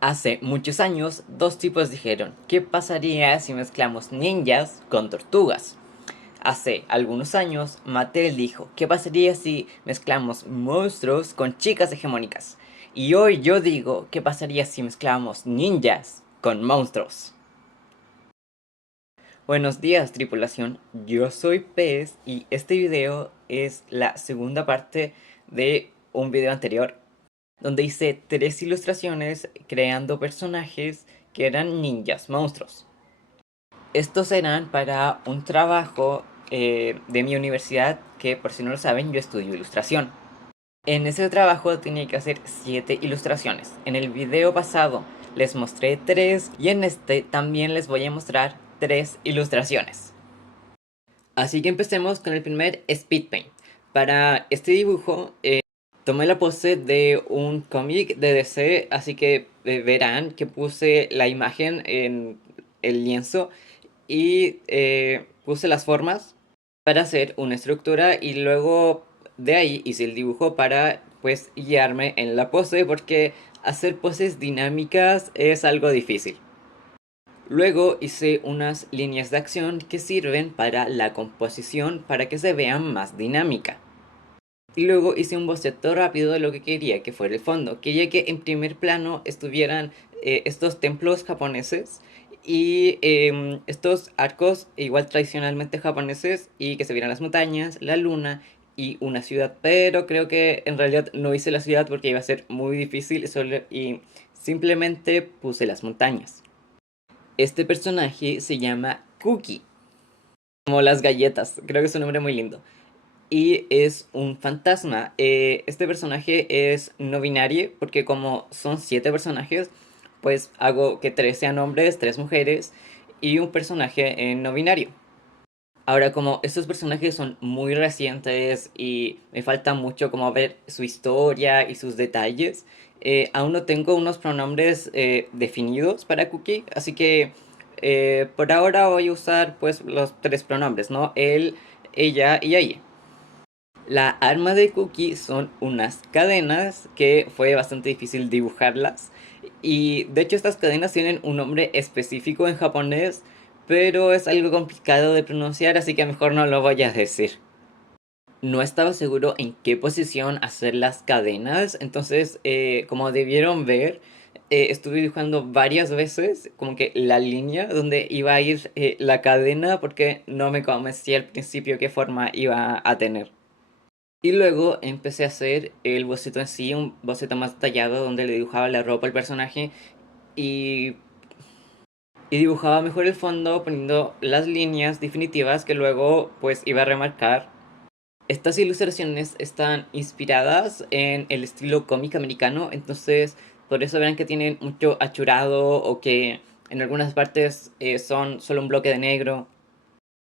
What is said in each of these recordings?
Hace muchos años, dos tipos dijeron, ¿qué pasaría si mezclamos ninjas con tortugas? Hace algunos años, Mattel dijo, ¿qué pasaría si mezclamos monstruos con chicas hegemónicas? Y hoy yo digo, ¿qué pasaría si mezclamos ninjas con monstruos? Buenos días, tripulación. Yo soy Pez y este video es la segunda parte de un video anterior donde hice tres ilustraciones creando personajes que eran ninjas, monstruos. Estos eran para un trabajo de mi universidad que, por si no lo saben, yo estudio ilustración. En ese trabajo tenía que hacer 7 ilustraciones. En el video pasado les mostré 3 y en este también les voy a mostrar 3 ilustraciones. Así que empecemos con el primer Speed Paint. Para este dibujo tomé la pose de un cómic de DC, así que verán que puse la imagen en el lienzo y puse las formas para hacer una estructura y luego de ahí hice el dibujo para pues guiarme en la pose porque hacer poses dinámicas es algo difícil. Luego hice unas líneas de acción que sirven para la composición para que se vea más dinámica. Y luego hice un boceto rápido de lo que quería que fuera el fondo. Quería que en primer plano estuvieran estos templos japoneses y estos arcos igual tradicionalmente japoneses y que se vieran las montañas, la luna y una ciudad. Pero creo que en realidad no hice la ciudad porque iba a ser muy difícil y simplemente puse las montañas. Este personaje se llama Cookie, como las galletas, creo que es un nombre muy lindo. Y es un fantasma. Este personaje es no binario porque como son 7 personajes, pues hago que 3 sean hombres, 3 mujeres y un personaje no binario. Ahora, como estos personajes son muy recientes y me falta mucho como ver su historia y sus detalles, aún no tengo unos pronombres definidos para Cookie, así que por ahora voy a usar pues los 3 pronombres, ¿no? Él, ella y ella. La arma de Cookie son unas cadenas que fue bastante difícil dibujarlas. Y de hecho estas cadenas tienen un nombre específico en japonés, pero es algo complicado de pronunciar, así que mejor no lo voy a decir. No estaba seguro en qué posición hacer las cadenas, entonces como debieron ver, estuve dibujando varias veces como que la línea donde iba a ir la cadena porque no me convencía al principio qué forma iba a tener. Y luego empecé a hacer el boceto en sí, un boceto más detallado donde le dibujaba la ropa al personaje y, y dibujaba mejor el fondo poniendo las líneas definitivas que luego pues iba a remarcar. Estas ilustraciones están inspiradas en el estilo cómic americano, entonces por eso verán que tienen mucho achurado o que en algunas partes son solo un bloque de negro.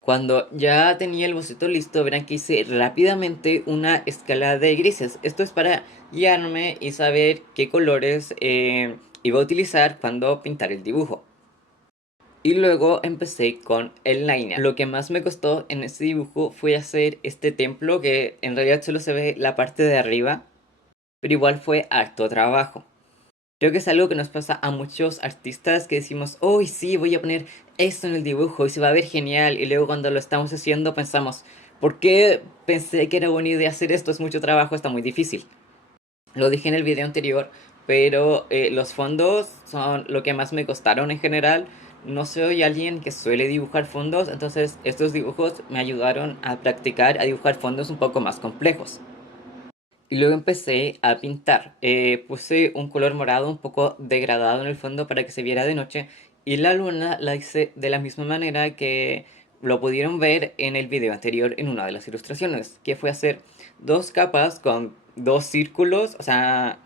Cuando ya tenía el boceto listo, verán que hice rápidamente una escala de grises. Esto es para guiarme y saber qué colores iba a utilizar cuando pintar el dibujo. Y luego empecé con el liner. Lo que más me costó en este dibujo fue hacer este templo que en realidad solo se ve la parte de arriba, pero igual fue harto trabajo. Creo que es algo que nos pasa a muchos artistas que decimos, oh sí, voy a poner esto en el dibujo y se va a ver genial. Y luego cuando lo estamos haciendo pensamos, ¿por qué pensé que era buena idea hacer esto? Es mucho trabajo, está muy difícil. Lo dije en el video anterior, pero los fondos son lo que más me costaron en general. No soy alguien que suele dibujar fondos, entonces estos dibujos me ayudaron a practicar a dibujar fondos un poco más complejos. Y luego empecé a pintar. Puse un color morado un poco degradado en el fondo para que se viera de noche. Y la luna la hice de la misma manera que lo pudieron ver en el video anterior en una de las ilustraciones. Que fue hacer dos capas con dos círculos. O sea,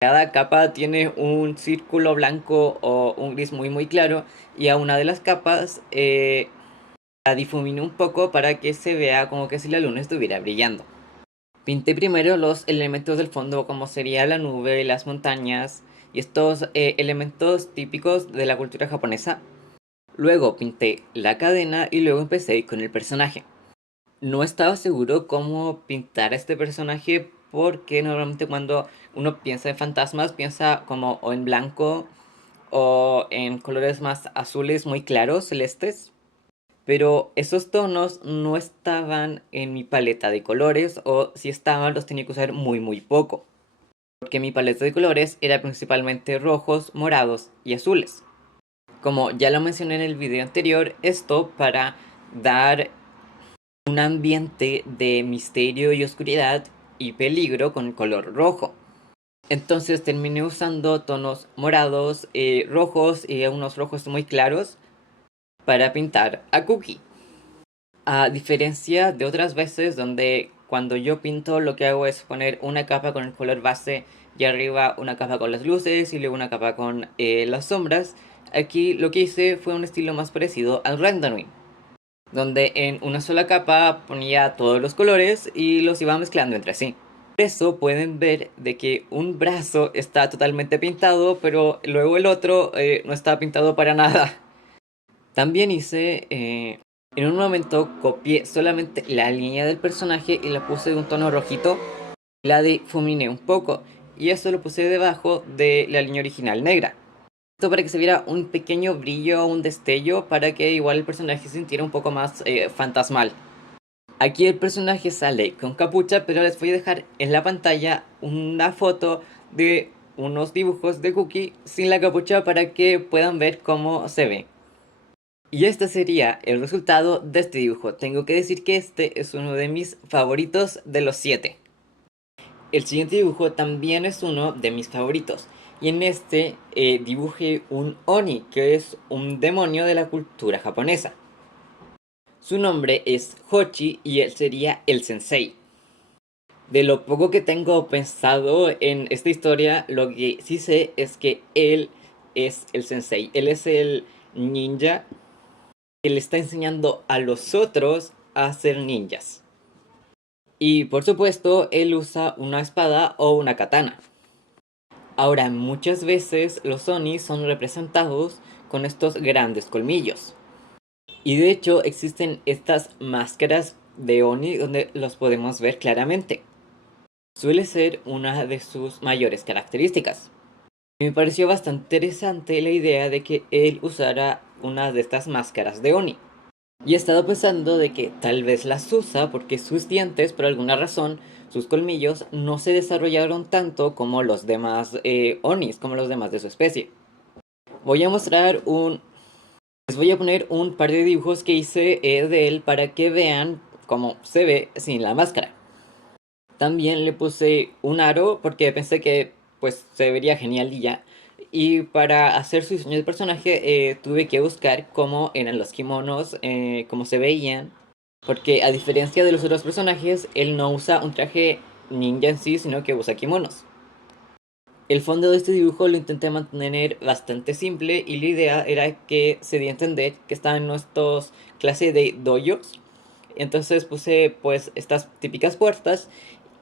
cada capa tiene un círculo blanco o un gris muy muy claro. Y a una de las capas la difuminé un poco para que se vea como que si la luna estuviera brillando. Pinté primero los elementos del fondo como sería la nube, las montañas y estos elementos típicos de la cultura japonesa. Luego pinté la cadena y luego empecé con el personaje. No estaba seguro cómo pintar a este personaje porque normalmente cuando uno piensa en fantasmas piensa como o en blanco o en colores más azules muy claros, celestes. Pero esos tonos no estaban en mi paleta de colores, o si estaban los tenía que usar muy poco. Porque mi paleta de colores era principalmente rojos, morados y azules. Como ya lo mencioné en el video anterior, esto para dar un ambiente de misterio y oscuridad y peligro con el color rojo. Entonces terminé usando tonos morados, rojos y unos rojos muy claros para pintar a Cookie. A diferencia de otras veces donde cuando yo pinto lo que hago es poner una capa con el color base y arriba una capa con las luces y luego una capa con las sombras, aquí lo que hice fue un estilo más parecido al rendering, donde en una sola capa ponía todos los colores y los iba mezclando entre sí. Por eso pueden ver de que un brazo está totalmente pintado, pero luego el otro no está pintado para nada. También hice, en un momento copié solamente la línea del personaje y la puse de un tono rojito, la difuminé un poco y eso lo puse debajo de la línea original negra. Esto para que se viera un pequeño brillo, un destello, para que igual el personaje se sintiera un poco más fantasmal. Aquí el personaje sale con capucha, pero les voy a dejar en la pantalla una foto de unos dibujos de Cookie sin la capucha para que puedan ver cómo se ve. Y este sería el resultado de este dibujo. Tengo que decir que este es uno de mis favoritos de los 7. El siguiente dibujo también es uno de mis favoritos. Y en este dibujé un Oni, que es un demonio de la cultura japonesa. Su nombre es Hochi y él sería el sensei. De lo poco que tengo pensado en esta historia, lo que sí sé es que él es el sensei. Él es el ninja que le está enseñando a los otros a ser ninjas. Y por supuesto, él usa una espada o una katana. Ahora, muchas veces los Oni son representados con estos grandes colmillos. Y de hecho existen estas máscaras de Oni donde los podemos ver claramente. Suele ser una de sus mayores características. Y me pareció bastante interesante la idea de que él usara una de estas máscaras de Oni. Y he estado pensando de que tal vez las usa porque sus dientes, por alguna razón, sus colmillos, no se desarrollaron tanto como los demás Onis, como los demás de su especie. Voy a mostrar les voy a poner un par de dibujos que hice de él para que vean cómo se ve sin la máscara. También le puse un aro porque pensé que pues se vería genial y ya. Y para hacer su diseño de personaje tuve que buscar cómo eran los kimonos, cómo se veían. Porque a diferencia de los otros personajes, él no usa un traje ninja en sí, sino que usa kimonos. El fondo de este dibujo lo intenté mantener bastante simple y la idea era que se diera a entender que estaban estos clases de dojos. Entonces puse pues estas típicas puertas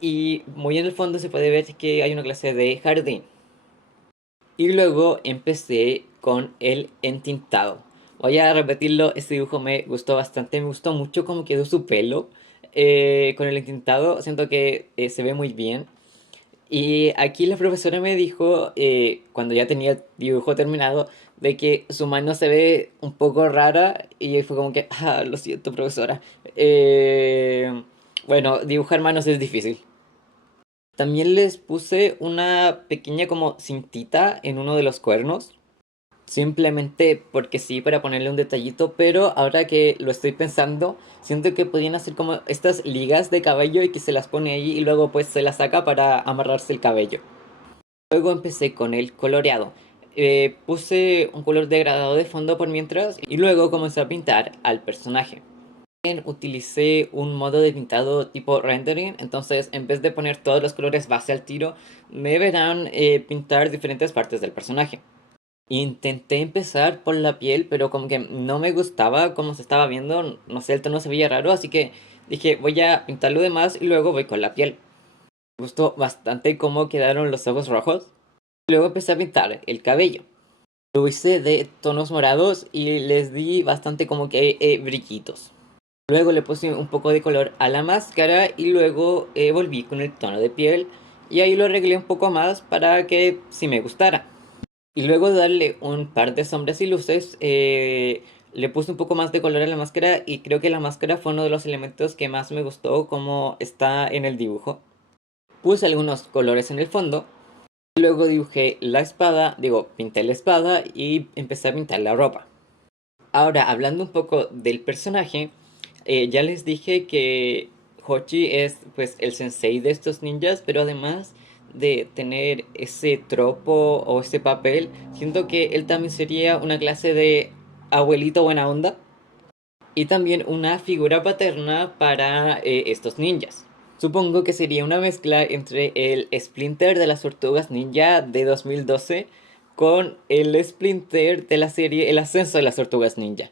y muy en el fondo se puede ver que hay una clase de jardín. Y luego empecé con el entintado. Voy a repetirlo, este dibujo me gustó bastante, me gustó mucho cómo quedó su pelo con el entintado, siento que se ve muy bien. Y aquí la profesora me dijo, cuando ya tenía el dibujo terminado, de que su mano se ve un poco rara y fue como que, lo siento profesora. Bueno, dibujar manos es difícil. También les puse una pequeña como cintita en uno de los cuernos. Simplemente porque sí, para ponerle un detallito, pero ahora que lo estoy pensando, siento que podrían hacer como estas ligas de cabello y que se las pone ahí y luego pues se las saca para amarrarse el cabello. Luego empecé con el coloreado. Puse un color degradado de fondo por mientras y luego comencé a pintar al personaje. También utilicé un modo de pintado tipo rendering, entonces en vez de poner todos los colores base al tiro, me verán pintar diferentes partes del personaje. Intenté empezar por la piel, pero como que no me gustaba cómo se estaba viendo, no sé, el tono se veía raro, así que dije voy a pintar lo demás y luego voy con la piel. Me gustó bastante cómo quedaron los ojos rojos. Luego empecé a pintar el cabello. Lo hice de tonos morados y les di bastante como que brillitos. Luego le puse un poco de color a la máscara y luego volví con el tono de piel y ahí lo arreglé un poco más para que sí me gustara. Y luego de darle un par de sombras y luces, le puse un poco más de color a la máscara y creo que la máscara fue uno de los elementos que más me gustó como está en el dibujo. Puse algunos colores en el fondo, luego dibujé la espada, pinté la espada y empecé a pintar la ropa. Ahora, hablando un poco del personaje, ya les dije que Hochi es pues el sensei de estos ninjas, pero además de tener ese tropo o ese papel, siento que él también sería una clase de abuelito buena onda y también una figura paterna para estos ninjas. Supongo que sería una mezcla entre el Splinter de las Tortugas Ninja de 2012 con el Splinter de la serie El Ascenso de las Tortugas Ninja.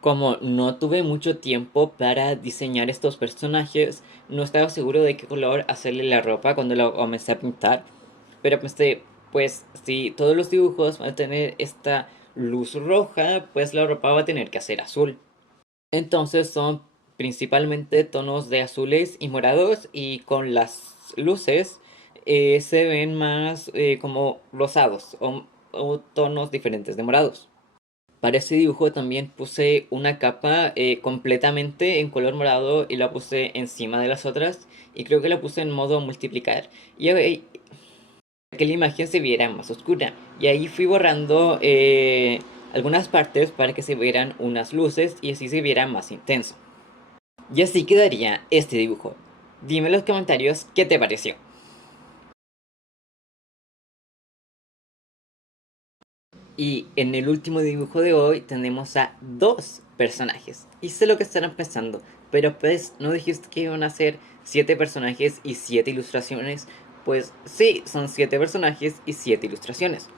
Como no tuve mucho tiempo para diseñar estos personajes, no estaba seguro de qué color hacerle la ropa cuando lo comencé a pintar. Pero pensé, pues si todos los dibujos van a tener esta luz roja, pues la ropa va a tener que ser azul. Entonces son principalmente tonos de azules y morados y con las luces se ven más como rosados o tonos diferentes de morados. Para ese dibujo también puse una capa completamente en color morado y la puse encima de las otras y creo que la puse en modo multiplicar y que la imagen se viera más oscura y ahí fui borrando algunas partes para que se vieran unas luces y así se viera más intenso. Y así quedaría este dibujo. Dime en los comentarios qué te pareció. Y en el último dibujo de hoy tenemos a dos personajes. Y sé lo que estarán pensando, pero pues no dijiste que iban a ser 7 personajes y 7 ilustraciones. Pues sí, son 7 personajes y 7 ilustraciones.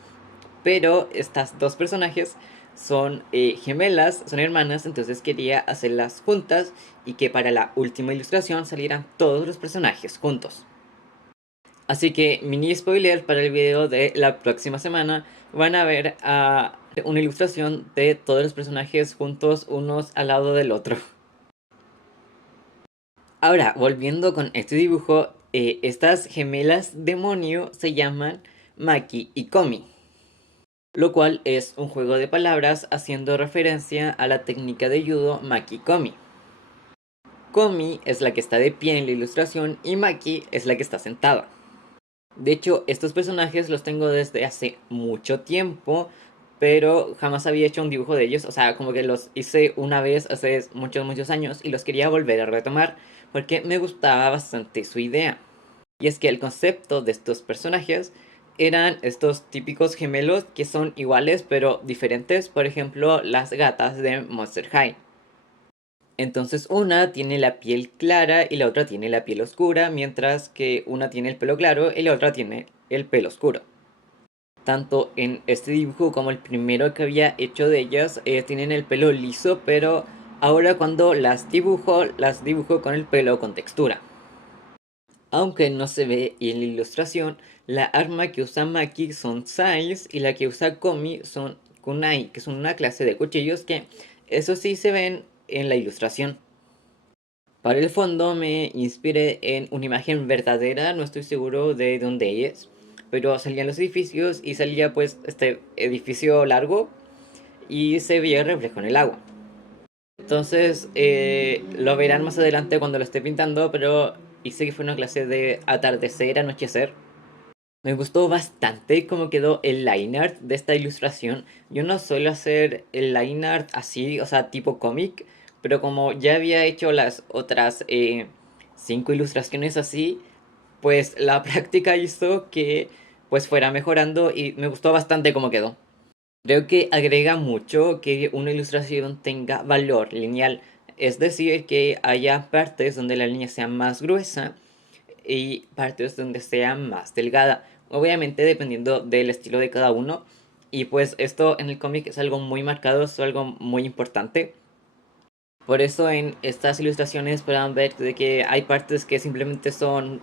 Pero estas dos personajes son gemelas, son hermanas, entonces quería hacerlas juntas y que para la última ilustración salieran todos los personajes juntos. Así que mini spoiler para el video de la próxima semana, van a ver una ilustración de todos los personajes juntos unos al lado del otro. Ahora, volviendo con este dibujo, estas gemelas demonio se llaman Maki y Komi, lo cual es un juego de palabras haciendo referencia a la técnica de judo Maki Komi. Komi es la que está de pie en la ilustración y Maki es la que está sentada. De hecho, estos personajes los tengo desde hace mucho tiempo, pero jamás había hecho un dibujo de ellos. O sea, como que los hice una vez hace muchos años y los quería volver a retomar porque me gustaba bastante su idea. Y es que el concepto de estos personajes eran estos típicos gemelos que son iguales pero diferentes, por ejemplo, las gatas de Monster High. Entonces una tiene la piel clara y la otra tiene la piel oscura, mientras que una tiene el pelo claro y la otra tiene el pelo oscuro. Tanto en este dibujo como el primero que había hecho de ellas tienen el pelo liso, pero ahora cuando las dibujo con el pelo con textura. Aunque no se ve en la ilustración, la arma que usa Maki son Sais y la que usa Komi son Kunai, que son una clase de cuchillos que eso sí se ven en la ilustración. Para el fondo me inspiré en una imagen verdadera, no estoy seguro de dónde es, pero salían los edificios y salía pues este edificio largo y se veía el reflejo en el agua. Entonces lo verán más adelante cuando lo esté pintando, pero hice que fue una clase de atardecer, anochecer. Me gustó bastante cómo quedó el line art de esta ilustración. Yo no suelo hacer el line art así, o sea, tipo cómic, pero como ya había hecho las otras 5 ilustraciones así, pues la práctica hizo que pues fuera mejorando y me gustó bastante cómo quedó. Creo que agrega mucho que una ilustración tenga valor lineal, es decir, que haya partes donde la línea sea más gruesa y partes donde sea más delgada. Obviamente dependiendo del estilo de cada uno. Y pues esto en el cómic es algo muy marcado, es algo muy importante. Por eso en estas ilustraciones podrán ver de que hay partes que simplemente son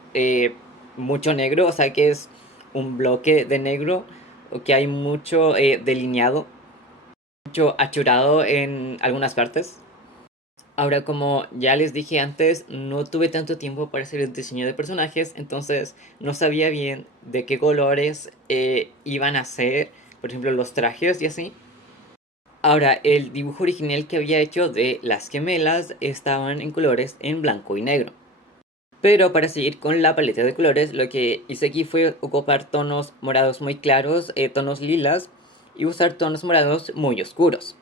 mucho negro, o sea que es un bloque de negro, o que hay mucho delineado, mucho achurado en algunas partes. Ahora, como ya les dije antes, no tuve tanto tiempo para hacer el diseño de personajes, entonces no sabía bien de qué colores iban a ser, por ejemplo, los trajes y así. Ahora, el dibujo original que había hecho de las gemelas estaban en colores en blanco y negro. Pero para seguir con la paleta de colores, lo que hice aquí fue ocupar tonos morados muy claros, tonos lilas, y usar tonos morados muy oscuros.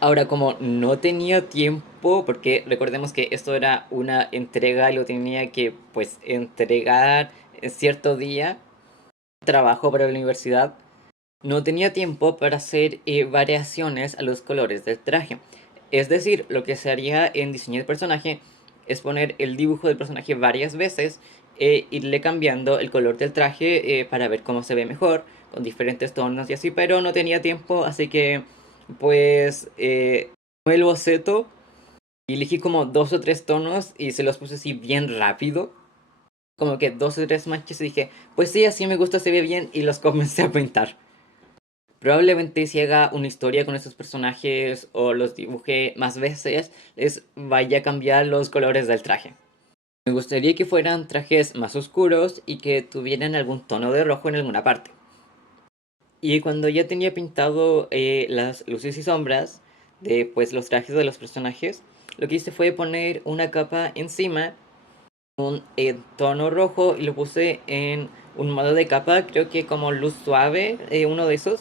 Ahora, como no tenía tiempo, porque recordemos que esto era una entrega y lo tenía que pues entregar en cierto día, trabajo para la universidad, no tenía tiempo para hacer variaciones a los colores del traje. Es decir, lo que se haría en diseño de personaje es poner el dibujo del personaje varias veces e irle cambiando el color del traje para ver cómo se ve mejor, con diferentes tonos y así, pero no tenía tiempo, así que pues tomé el boceto y elegí como dos o tres tonos y se los puse así bien rápido. Como que dos o tres manchas y dije, pues sí, así me gusta, se ve bien y los comencé a pintar. Probablemente si haga una historia con estos personajes o los dibuje más veces, les vaya a cambiar los colores del traje. Me gustaría que fueran trajes más oscuros y que tuvieran algún tono de rojo en alguna parte. Y cuando ya tenía pintado las luces y sombras de pues los trajes de los personajes, lo que hice fue poner una capa encima, un tono rojo y lo puse en un modo de capa, creo que como luz suave, uno de esos,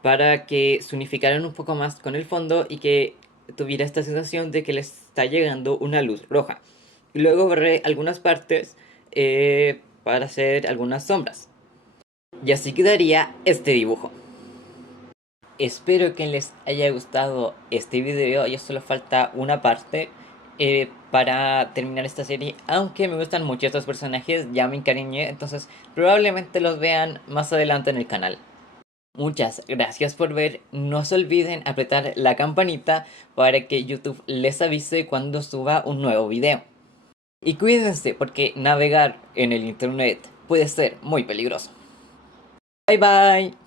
para que se unificaran un poco más con el fondo y que tuviera esta sensación de que les está llegando una luz roja. Y luego borré algunas partes para hacer algunas sombras. Y así quedaría este dibujo. Espero que les haya gustado este video. Ya solo falta una parte para terminar esta serie. Aunque me gustan mucho estos personajes, ya me encariñé. Entonces probablemente los vean más adelante en el canal. Muchas gracias por ver. No se olviden apretar la campanita para que YouTube les avise cuando suba un nuevo video. Y cuídense porque navegar en el internet puede ser muy peligroso. Bye bye.